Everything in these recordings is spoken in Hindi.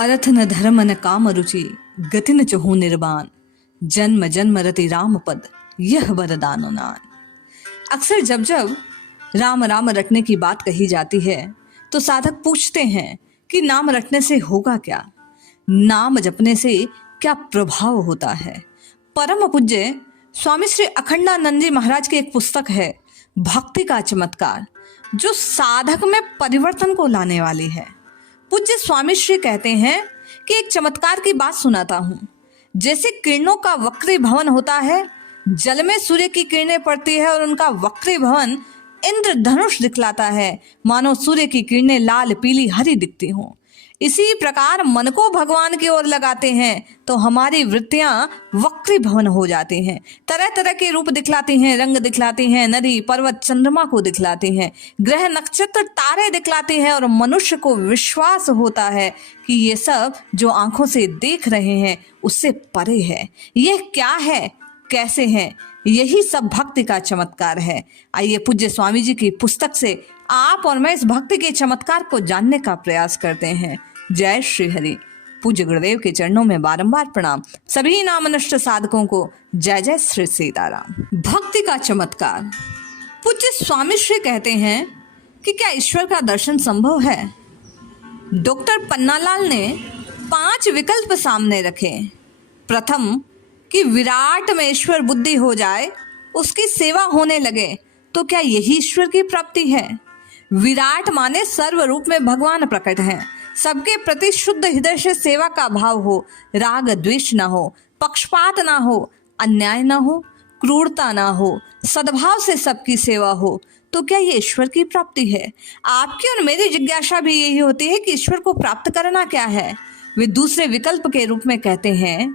अरथ न धर्म न काम रुचि, गति न चहु निर्वाण, जन्म जन्म रति राम पद, यह वरदान नान। अक्सर जब जब राम राम रटने की बात कही जाती है तो साधक पूछते हैं कि नाम रटने से होगा क्या, नाम जपने से क्या प्रभाव होता है। परम पूज्य स्वामी श्री अखंडानंद जी महाराज की एक पुस्तक है भक्ति का चमत्कार, जो साधक में परिवर्तन को लाने वाली है। पूज्य स्वामी श्री कहते हैं कि एक चमत्कार की बात सुनाता हूं। जैसे किरणों का वक्री भवन होता है, जल में सूर्य की किरणें पड़ती है और उनका वक्री भवन इंद्रधनुष दिखलाता है, मानो सूर्य की किरणें लाल पीली हरी दिखती हों। इसी प्रकार मन को भगवान की ओर लगाते हैं तो हमारी वृत्तियां वक्री भवन हो जाती हैं, तरह तरह के रूप दिखलाती हैं, रंग दिखलाती हैं, नदी पर्वत चंद्रमा को दिखलाती हैं, ग्रह नक्षत्र तारे दिखलाती हैं और मनुष्य को विश्वास होता है कि ये सब जो आंखों से देख रहे हैं उससे परे है। यह क्या है, कैसे है, यही सब भक्ति का चमत्कार है। आइए पूज्य स्वामी जी की पुस्तक से आप और मैं इस भक्ति के चमत्कार को जानने का प्रयास करते हैं। जय श्री हरि। पूज्य गुरुदेव के चरणों में बारंबार प्रणाम। सभी नामनिष्ठ साधकों को जय जय श्री सीताराम। भक्ति का चमत्कार। पूज्य स्वामी श्री कहते हैं कि क्या ईश्वर का दर्शन संभव है। डॉक्टर पन्नालाल ने 5 विकल्प सामने रखे। प्रथम, कि विराट में ईश्वर बुद्धि हो जाए, उसकी सेवा होने लगे, तो क्या यही ईश्वर की प्राप्ति है। विराट माने सर्व रूप में भगवान प्रकट हैं, सबके प्रति शुद्ध हृदय से सेवा का भाव हो, राग द्वेष ना हो, पक्षपात ना हो, अन्याय ना हो, क्रूरता ना हो, सद्भाव से सबकी सेवा हो, तो क्या ये ईश्वर की प्राप्ति है। आपकी और मेरी जिज्ञासा भी यही होती है कि ईश्वर को प्राप्त करना क्या है। वे दूसरे विकल्प के रूप में कहते हैं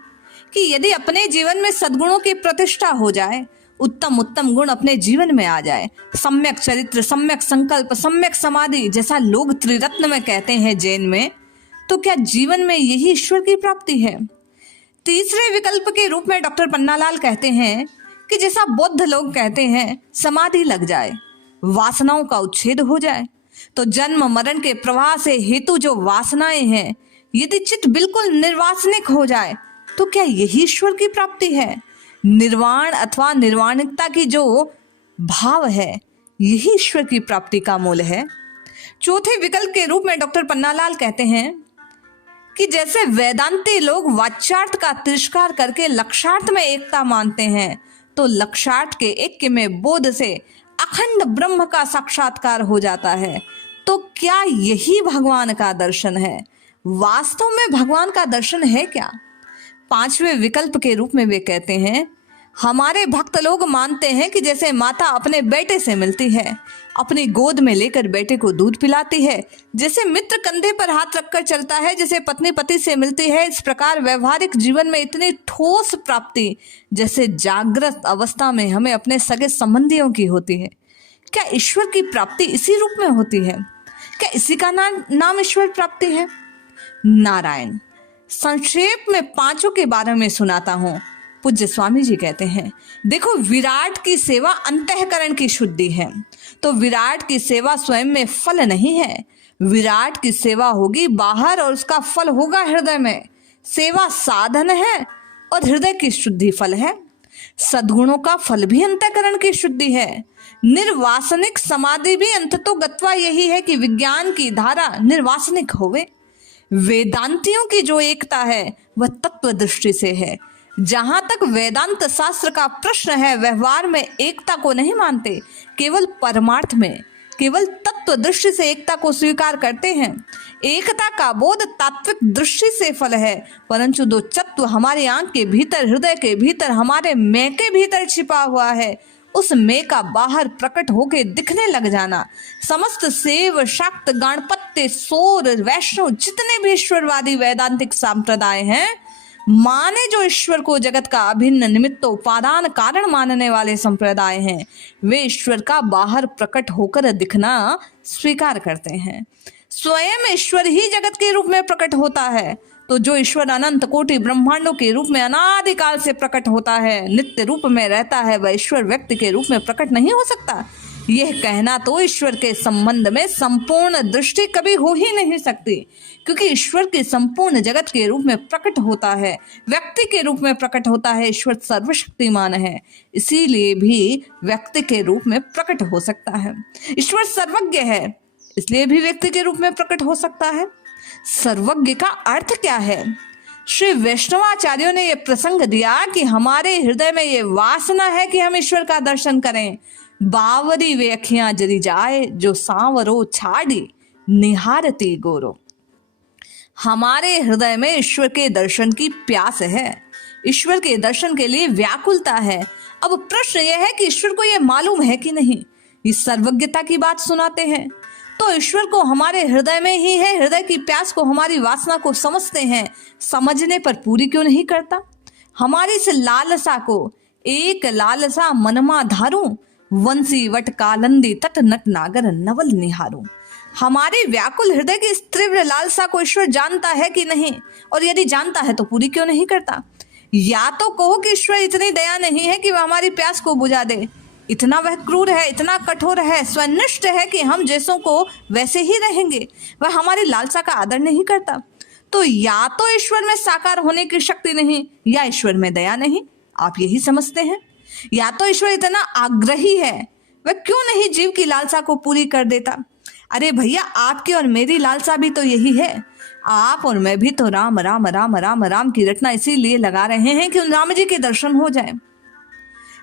कि यदि अपने जीवन में सद्गुणों की प्रतिष्ठा हो जाए, उत्तम उत्तम गुण अपने जीवन में आ जाए, सम्यक चरित्र, सम्यक संकल्प, सम्यक समाधि, जैसा लोग त्रिरत्न में कहते हैं जैन में, तो क्या जीवन में यही ईश्वर की प्राप्ति है। तीसरे विकल्प के रूप में डॉक्टर पन्नालाल कहते हैं कि जैसा बौद्ध लोग कहते हैं, समाधि लग जाए, वासनाओं का उच्छेद हो जाए, तो जन्म मरण के प्रवाह से हेतु जो वासनाएं हैं, यदि चित्त बिल्कुल निर्वासनिक हो जाए, तो क्या यही ईश्वर की प्राप्ति है। निर्वाण अथवा निर्वाणिकता की जो भाव है, यही ईश्वर की प्राप्ति का मूल है। चौथे विकल्प के रूप में डॉक्टर पन्नालाल कहते हैं कि जैसे वेदांती लोग वाच्यार्थ का तिरस्कार करके लक्ष्यार्थ में एकता मानते हैं, तो लक्ष्यार्थ के ऐक्य में बोध से अखंड ब्रह्म का साक्षात्कार हो जाता है, तो क्या यही भगवान का दर्शन है। वास्तव में भगवान का दर्शन है क्या। 5वें विकल्प के रूप में वे कहते हैं, हमारे भक्त लोग मानते हैं कि जैसे माता अपने बेटे से मिलती है, अपनी गोद में लेकर बेटे को दूध पिलाती है, जैसे मित्र कंधे पर हाथ रखकर चलता है, जैसे पत्नी पति से मिलती है, इस प्रकार व्यवहारिक जीवन में इतनी ठोस प्राप्ति जैसे जागृत अवस्था में हमें अपने सगे संबंधियों की होती है, क्या ईश्वर की प्राप्ति इसी रूप में होती है। क्या इसी का नाम ईश्वर प्राप्ति है। नारायण। संक्षेप में 5 के बारे में सुनाता हूं। पूज्य स्वामी जी कहते हैं, देखो विराट की सेवा अंतःकरण की शुद्धि है, तो विराट की सेवा स्वयं में फल नहीं है। विराट की सेवा होगी बाहर और उसका फल होगा हृदय में। सेवा साधन है और हृदय की शुद्धि फल है। सद्गुणों का फल भी अंतःकरण की शुद्धि है। निर्वासनिक समाधि भी अंततो गत्वा यही है कि विज्ञान की धारा निर्वासनिक होवे। वेदांतियों की जो एकता है वह तत्व दृष्टि से है। जहां तक वेदांत शास्त्र का प्रश्न है, व्यवहार में एकता को नहीं मानते, केवल परमार्थ में, केवल तत्व दृष्टि से एकता को स्वीकार करते हैं। एकता का बोध तात्विक दृष्टि से फल है, परंतु जो तत्व हमारे आंख के भीतर, हृदय के भीतर, हमारे मैं के भीतर छिपा हुआ है, उस मैं का बाहर प्रकट होके दिखने लग जाना। समस्त शैव, शाक्त, गणपत्य, सौर, वैष्णव, जितने भी ईश्वरवादी वैदांतिक संप्रदाय हैं, माने जो ईश्वर को जगत का अभिन्न निमित्त उपादान कारण मानने वाले संप्रदाय हैं, वे ईश्वर का बाहर प्रकट होकर दिखना स्वीकार करते हैं। स्वयं ईश्वर ही जगत के रूप में प्रकट होता है, तो जो ईश्वर अनंत कोटि ब्रह्मांडों के रूप में अनादिकाल से प्रकट होता है, नित्य रूप में रहता है, वह ईश्वर व्यक्ति के रूप में प्रकट नहीं हो सकता। यह कहना तो ईश्वर के संबंध में संपूर्ण दृष्टि कभी हो ही नहीं सकती, क्योंकि ईश्वर के संपूर्ण जगत के रूप में प्रकट होता है, व्यक्ति के रूप में प्रकट होता है। ईश्वर सर्वशक्तिमान है, इसीलिए भी व्यक्ति के रूप में प्रकट हो सकता है। ईश्वर सर्वज्ञ है, इसलिए भी व्यक्ति के रूप में प्रकट हो सकता है। सर्वज्ञ का अर्थ क्या है? श्री वैष्णवाचार्यों ने यह प्रसंग दिया कि हमारे हृदय में ये वासना है कि हम ईश्वर का दर्शन करें। बावरी वे अखियां जरी जाए, जो सांवरो छाड़ी निहारती गोरो। हमारे हृदय में ईश्वर के दर्शन की प्यास है, ईश्वर के दर्शन के लिए व्याकुलता है। अब प्रश्न यह है कि ईश्वर को यह मालूम है कि नहीं। इस सर्वज्ञता की बात सुनाते हैं तो ईश्वर को हमारे हृदय में ही है। हृदय की प्यास को, हमारी वासना को समझते हैं, समझने पर पूरी क्यों नहीं करता? हमारी इस लालसा को, एक लालसा मनमा धारूं, वंशी वट कालंदी तट नट नागर नवल निहारूं। हमारी व्याकुल हृदय की इस तीव्र लालसा को ईश्वर जानता है कि नहीं, और यदि जानता है तो पूरी क्यों नहीं करता? या तो कहो कि ईश्वर इतनी दया नहीं है कि वह हमारी प्यास को बुझा दे, इतना वह क्रूर है, इतना कठोर है, स्वनिष्ठ है कि हम जैसों को वैसे ही रहेंगे, वह हमारी लालसा का आदर नहीं करता। तो या तो ईश्वर में साकार होने की शक्ति नहीं, या ईश्वर में दया नहीं, आप यही समझते हैं। या तो ईश्वर इतना आग्रही है, वह क्यों नहीं जीव की लालसा को पूरी कर देता? अरे भैया, आपकी और मेरी लालसा भी तो यही है। आप और मैं भी तो राम राम राम राम राम की रटना इसीलिए लगा रहे हैं कि उन राम जी के दर्शन हो जाए,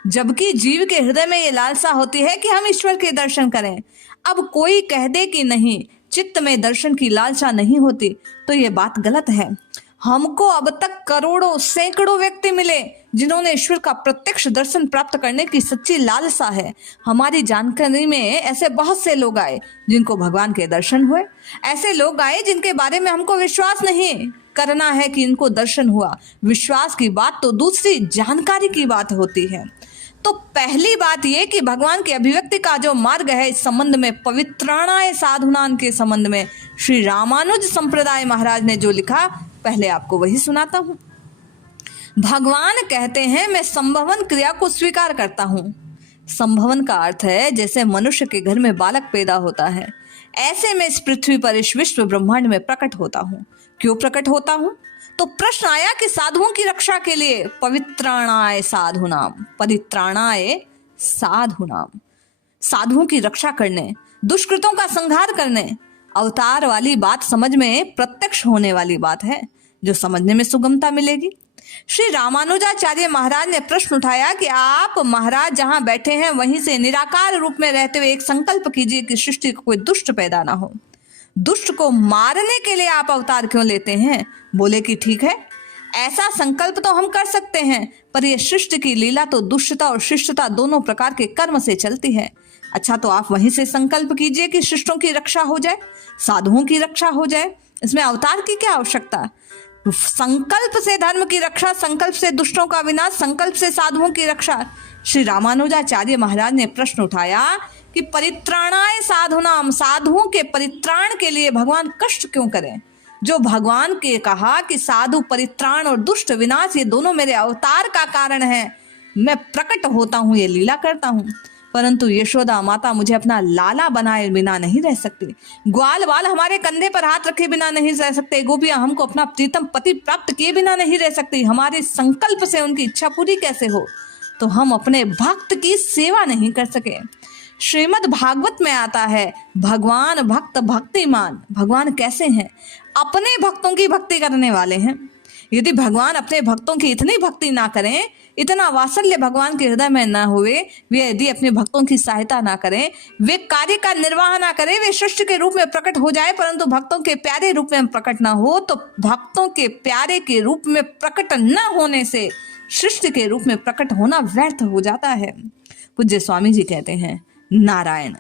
जबकि जीव के हृदय में ये लालसा होती है कि हम ईश्वर के दर्शन करें। अब कोई कह दे कि नहीं, चित्त में दर्शन की लालसा नहीं होती, तो ये बात गलत है। हमको अब तक करोड़ों सैकड़ों व्यक्ति मिले जिन्होंने ईश्वर का प्रत्यक्ष दर्शन प्राप्त करने की सच्ची लालसा है। हमारी जानकारी में ऐसे बहुत से लोग आए जिनको भगवान के दर्शन हुए, ऐसे लोग आए जिनके बारे में हमको विश्वास नहीं करना है कि इनको दर्शन हुआ। विश्वास की बात तो दूसरी, जानकारी की बात होती है। तो पहली बात यह कि भगवान की अभिव्यक्ति का जो मार्ग है, इस संबंध में पवित्राणाय साधुनान के संबंध में श्री रामानुज संप्रदाय महाराज ने जो लिखा, पहले आपको वही सुनाता हूं। भगवान कहते हैं, मैं संभवन क्रिया को स्वीकार करता हूं। संभवन का अर्थ है जैसे मनुष्य के घर में बालक पैदा होता है, ऐसे मैं इस पृथ्वी पर, इस विश्व ब्रह्मांड में प्रकट होता हूं। क्यों प्रकट होता हूं? तो प्रश्न आया कि साधुओं की रक्षा के लिए। पवित्राणाय साधुनाम, परित्राणाय साधुनाम, साधुओं की रक्षा करने, दुष्कृतों का संहार करने। अवतार वाली बात समझ में प्रत्यक्ष होने वाली बात है, जो समझने में सुगमता मिलेगी। श्री रामानुजाचार्य महाराज ने प्रश्न उठाया कि आप महाराज जहां बैठे हैं वहीं से निराकार रूप में रहते हुए एक संकल्प कीजिए कि सृष्टि को कोई दुष्ट पैदा ना हो। दुष्ट को मारने के लिए आप अवतार क्यों लेते हैं? बोले कि ठीक है, ऐसा संकल्प तो हम कर सकते हैं, पर यह सृष्टि की लीला तो दुष्टता और शिष्टता दोनों प्रकार के कर्म से चलती है। अच्छा, तो आप वहीं से संकल्प कीजिए कि शिष्टों की रक्षा हो जाए, साधुओं की रक्षा हो जाए। इसमें अवतार की क्या आवश्यकता? संकल्प से धर्म की रक्षा, संकल्प से दुष्टों का विनाश, संकल्प से साधुओं की रक्षा। श्री रामानुजाचार्य महाराज ने प्रश्न उठाया कि परित्राणाय साधुनाम, साधुओं के परित्राण के लिए भगवान कष्ट क्यों करें? जो भगवान के कहा कि साधु परित्राण और दुष्ट विनाश, ये दोनों मेरे अवतार का कारण है। मैं प्रकट होता हूँ, ये लीला करता हूँ, परंतु यशोदा माता मुझे अपना लाला बनाए बिना नहीं रह सकती। ग्वाल बाल हमारे कंधे पर हाथ रखे बिना नहीं रह सकते। गोपियां हमको अपना प्रीतम पति प्राप्त किए बिना नहीं रह सकती। हमारे संकल्प से उनकी इच्छा पूरी कैसे हो? तो हम अपने भक्त की सेवा नहीं कर सके। श्रीमद् भागवत में आता है, भगवान भक्त भक्तिमान। भगवान कैसे हैं? अपने भक्तों की भक्ति करने वाले हैं। यदि भगवान अपने भक्तों की इतनी भक्ति ना करें, इतना वात्सल्य भगवान के हृदय में ना हुए, वे यदि अपने भक्तों की सहायता ना करें, वे कार्य का निर्वाह ना करें, वे सृष्टि के रूप में प्रकट हो जाए परंतु भक्तों के प्यारे रूप में प्रकट ना हो, तो भक्तों के प्यारे के रूप में प्रकट न होने से सृष्टि के रूप में प्रकट होना व्यर्थ हो जाता है। पूज्य स्वामी जी कहते हैं, नारायण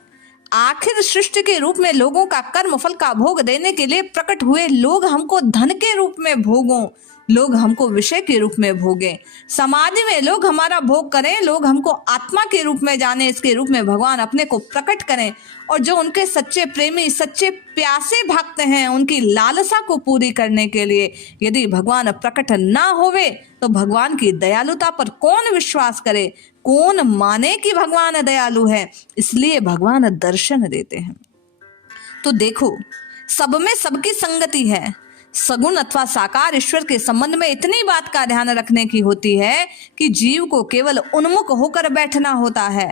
आखिर सृष्टि के रूप में लोगों का कर्म फल का भोग देने के लिए प्रकट हुए लोग हमको धन के रूप में भोगों, लोग हमको विषय के रूप में भोगें, समाज में लोग हमारा भोग करें, लोग हमको आत्मा के रूप में जाने, इसके रूप में भगवान अपने को प्रकट करें। और जो उनके सच्चे प्रेमी, सच्चे प्यासे भक्त हैं, उनकी लालसा को पूरी करने के लिए यदि भगवान प्रकट ना होवे तो भगवान की दयालुता पर कौन विश्वास करे, कौन माने कि भगवान दयालु है। इसलिए भगवान दर्शन देते हैं। तो देखो, सब में सबकी संगति है। सगुण अथवा साकार ईश्वर के संबंध में इतनी बात का ध्यान रखने की होती है कि जीव को केवल उन्मुख होकर बैठना होता है।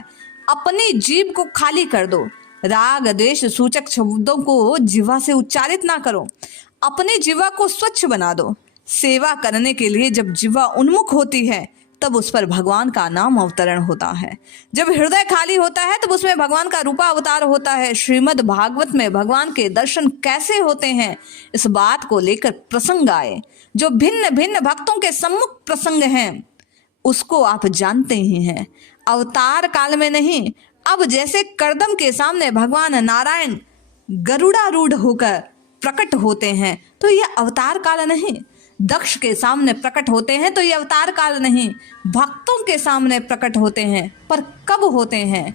अपनी जीभ को खाली कर दो, राग द्वेष सूचक शब्दों को जीवा से उच्चारित ना करो, अपनी जीवा को स्वच्छ बना दो। सेवा करने के लिए जब जीवा उन्मुख होती है तब उस पर भगवान का नाम अवतरण होता है। जब हृदय खाली होता है तब उसमें भगवान का रूपा अवतार होता है। श्रीमद् भागवत में भगवान के दर्शन कैसे होते हैं, इस बात को लेकर प्रसंग आए जो भिन्न भिन्न भक्तों के सम्मुख प्रसंग हैं, उसको आप जानते ही हैं। अवतार काल में नहीं, अब जैसे करदम के सामने भगवान नारायण गरुड़ारूढ़ होकर प्रकट होते हैं तो यह अवतार काल नहीं। दक्ष के सामने प्रकट होते हैं तो ये अवतार काल नहीं, भक्तों के सामने प्रकट होते हैं। पर कब होते हैं?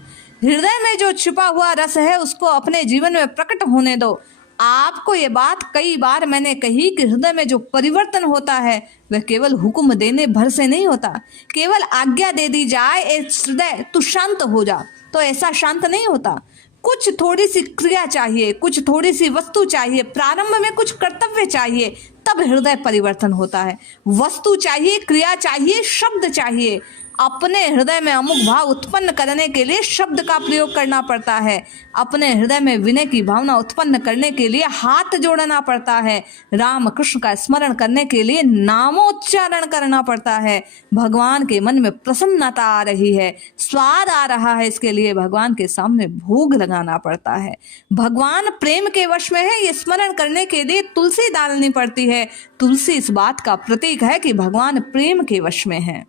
हृदय में जो छिपा हुआ रस है उसको अपने जीवन में प्रकट होने दो। आपको ये बात कई बार मैंने कही कि हृदय में जो परिवर्तन होता है वह केवल हुक्म देने भर से नहीं होता। केवल आज्ञा दे दी जाए, ए हृदय तू शांत हो जा, तो ऐसा शांत नहीं होता। कुछ थोड़ी सी क्रिया चाहिए, कुछ थोड़ी सी वस्तु चाहिए, प्रारंभ में कुछ कर्तव्य चाहिए, तब हृदय परिवर्तन होता है। वस्तु चाहिए, क्रिया चाहिए, शब्द चाहिए। अपने हृदय में अमुक भाव उत्पन्न करने के लिए शब्द का प्रयोग करना पड़ता है। अपने हृदय में विनय की भावना उत्पन्न करने के लिए हाथ जोड़ना पड़ता है। राम कृष्ण का स्मरण करने के लिए नामोच्चारण करना पड़ता है। भगवान के मन में प्रसन्नता आ रही है, स्वाद आ रहा है, इसके लिए भगवान के सामने भोग लगाना पड़ता है। भगवान प्रेम के वश में है, ये स्मरण करने के लिए तुलसी डालनी पड़ती है। तुलसी इस बात का प्रतीक है कि भगवान प्रेम के वश में है।